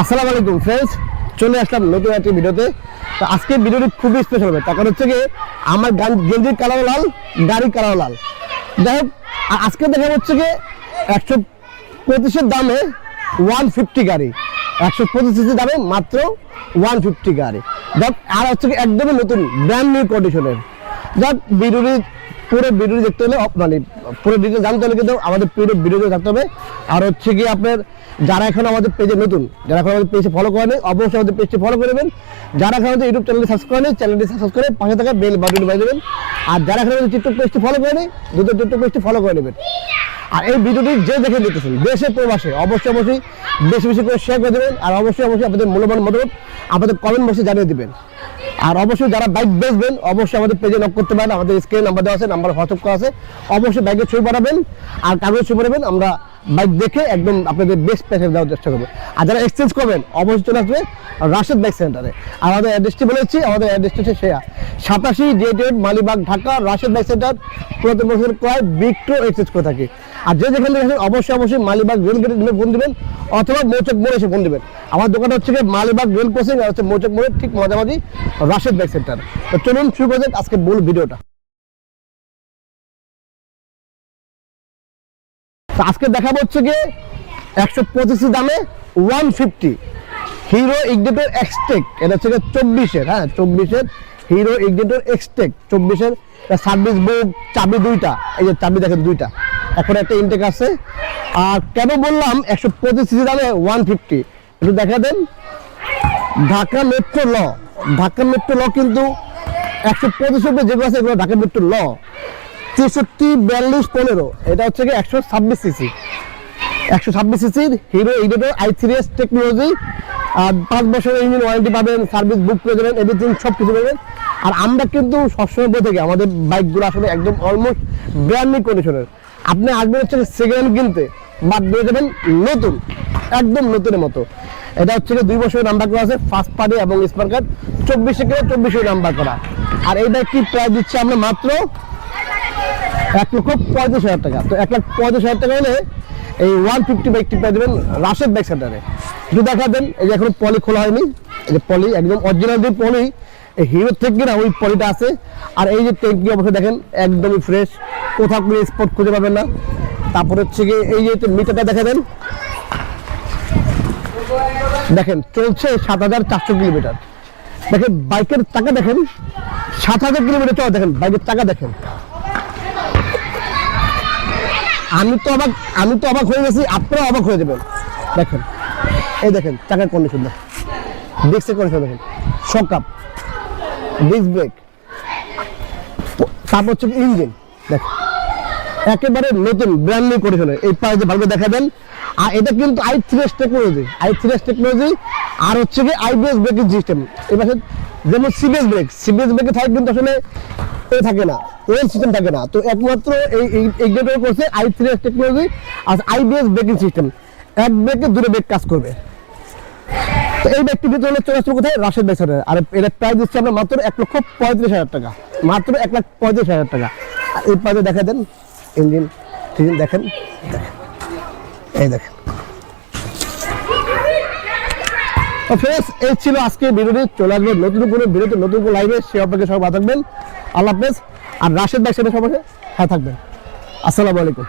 আসসালামু আলাইকুম ফ্রেন্ডস, চলে আসলাম নতুন একটি ভিডিওতে। তো আজকে ভিডিওটি খুবই স্পেশাল হবে, তার কারণ হচ্ছে কি আমার গেঞ্জির কালার লাল, গাড়ির কালার লাল। যাই হোক, আজকে দেখা হচ্ছে কি 125-এর দামে 150 গাড়ি, 125 সিসি দামে মাত্র 150 গাড়ি। যাক, আর হচ্ছে কি একদমই নতুন ব্র্যান্ড নিউ কন্ডিশনের। যাক, পুরো ভিডিওটি দেখতে হলে মানে পুরো ডিটেল জানতে হলে কিন্তু আমাদের পুরো ভিডিওতে থাকতে হবে। আর হচ্ছে কি আপনার যারা এখন আমাদের পেজে নতুন, যারা এখন আমাদের পেজে ফলো করেনি, অবশ্যই আমাদের পেজটি ফলো করে নেবেন। যারা এখন আমাদের ইউটিউব চ্যানেলটি সাবস্ক্রাইব করেনি, চ্যানেলটি সাবস্ক্রাইব করে পাশে থাকা বেল বাটনটি বাজিয়ে দেবেন। আর যারা এখন আমাদের টিকটক পেজটি ফলো করেনি, দুটো টিকটক পেজটি ফলো করে নেবেন। আর এই ভিডিওটি যে দেখে নিতেছেন দেশে প্রবাসে, অবশ্যই বেশি বেশি করে শেয়ার করে দেবেন। আর অবশ্যই আপনাদের মূল্যবান মতামত আমাদের কমেন্ট বক্সে জানিয়ে দেবেন। আর অবশ্যই যারা বাইক বেচবেন অবশ্যই আমাদের পেজে নক করতে পারেন, আমাদের স্ক্রিনে নাম্বার দেওয়া আছে, নাম্বার হোয়াটসঅ্যাপ করা আছে। অবশ্যই বাইকের ছবি পাঠাবেন আর কাগজের ছবি পাঠাবেন, আমরা বাইক দেখে একদম আপনাদের বেস্ট প্যাকেজ দেওয়ার চেষ্টা করবো। আর যারা এক্সচেঞ্জ করবেন অবশ্যই চলে আসবে রাশেদ বাইক সেন্টারে। আমাদের অ্যাড্রেসটি বলেছি, আমাদের অ্যাড্রেসটি হচ্ছে 87 dated Malibagh, Dhaka. Rashed bike centre পুরাতন বছর প্রায় বিক্রো এক্সচেঞ্জ করে থাকি। আর যে যেখানে দেখেন অবশ্যই মালিবাগ রেল গেটে ফোন দেবেন অথবা মৌচাক মোড়ে এসে ফোন দেবেন। আমার দোকান হচ্ছে মালিবাগ রেল ক্রসিং আর হচ্ছে মৌচাক মোড়ের ঠিক মাঝামাঝি রাশেদ বাইক সেন্টার। তো চলুন শুরু করে দেন আজকে মূল ভিডিওটা। আজকে দেখাবো হচ্ছে গিয়ে 125 দামে 150 হিরো ইগনিটর এক্সটেক। এটা হচ্ছে 24-এর, 24-এর হিরো ইগনিটর এক্সটেক। 24-এর সার্ভিস বুক, চাবি দুইটা, এই যে চাবি দেখেন দুইটা, এখন একটা ইনটেক আছে। আর কেন বললাম 125 দামে 150, একটু দেখা দেন। ঢাকা মেট্রো ল কিন্তু 125 যেগুলো আছে এগুলো ঢাকা মেট্রো ল। 63-42-15 এটা হচ্ছে কি 126 সিসি, 126 সিসির হিরো ইগনিটর i3s টেকনোলজি। আর 5 বছরের ইঞ্জিন ওয়ারেন্টি পাবেন, সার্ভিস বুক করে দেবেন, এভরিথিং সব কিছু পাবেন। আর আমরা কিন্তু সবসময় বলে থাকি আমাদের বাইকগুলো আসলে একদম অলমোস্ট ব্র্যান্ড নিউ কন্ডিশনের। আপনি আসবেন হচ্ছে সেকেন্ড হ্যান্ড কিনতে, বাদ দিয়ে দেবেন নতুন, একদম নতুনের মতো। এটা হচ্ছে 2 বছরের নাম্বার করা আছে, ফার্স্ট পার্টি এবং স্মার্ট কার্ড। 24-এ নাম্বার করা। আর এই বাইকটি প্রাইস দিচ্ছে আমরা মাত্র 1,35,000 টাকা। তো 1,35,000 টাকা হলে এই 150 বাইকটি পেয়ে দেবেন রাশেদ বাইক সেন্টারে। একটু দেখা দেন, এই যে এখনো পলি খোলা হয়নি, এই যে পলি একদম অরিজিনাল যে পলি এই হিরো থেকে না ওই পলিটা আছে। আর এই যে ট্যাঙ্কি অবশ্যই দেখেন একদমই ফ্রেশ, কোথাও কোনো স্পট খুঁজে পাবেন না। তারপর হচ্ছে গিয়ে এই যে মিটারটা দেখা দেন, দেখেন চলছে 7,400 কিলোমিটার। দেখেন বাইকের চাকা দেখেন 7,000 কিলোমিটার চলা, দেখেন বাইকের চাকা দেখেন। আমি তো অবাক হয়ে গেছি, আপনারা অবাক হয়ে যাবেন। দেখেন এই দেখেন চাকার কন্ডিশন, দেখেন ডিস্কের কন্ডিশন, দেখেন শক আপ, ডিস্ক ব্রেক, তারপর হচ্ছে ইঞ্জিন দেখেন একেবারে নতুন ব্র্যান্ড নিউ কন্ডিশনে। এই পাশে ভালো দেখা দেন। আর এটা কিন্তু i3s টেকনোলজি। আর হচ্ছে কি IBS ব্রেকিং সিস্টেম। এই পাশে যেমন সিবিএস ব্রেকে থাকে কিন্তু আসলে থাকে না, ওয়েল সিস্টেম থাকে না। তো একমাত্র এই গেটে করছে i3s টেকনোলজি আর IBS ব্রেকিং সিস্টেম। এক ব্রেকে দুটো ব্রেক কাজ করবে। তো এই ব্যাগটি ভিতরে হলে চলে আসছে কোথায়, রাশেদ বাইক সেন্টারে। আর এটা প্রাইস দিচ্ছি আমরা মাত্র 1,35,000 টাকা, মাত্র 1,35,000 টাকা। আর এই পাশে দেখা দেন ইঞ্জিন দেখেন, এই দেখেন। তো ফ্রেন্ডস, এই ছিল আজকে ভিডিওটি। চলে আসবে নতুন কোনো ভিডিওতে, নতুন কোনো লাইভে। সে আপনাকে সবাই ভালো থাকবেন, আল্লাহ হাফেজ। আর রাশেদ বাইক সেন্টার সবাই থাকবেন। আসসালামু আলাইকুম।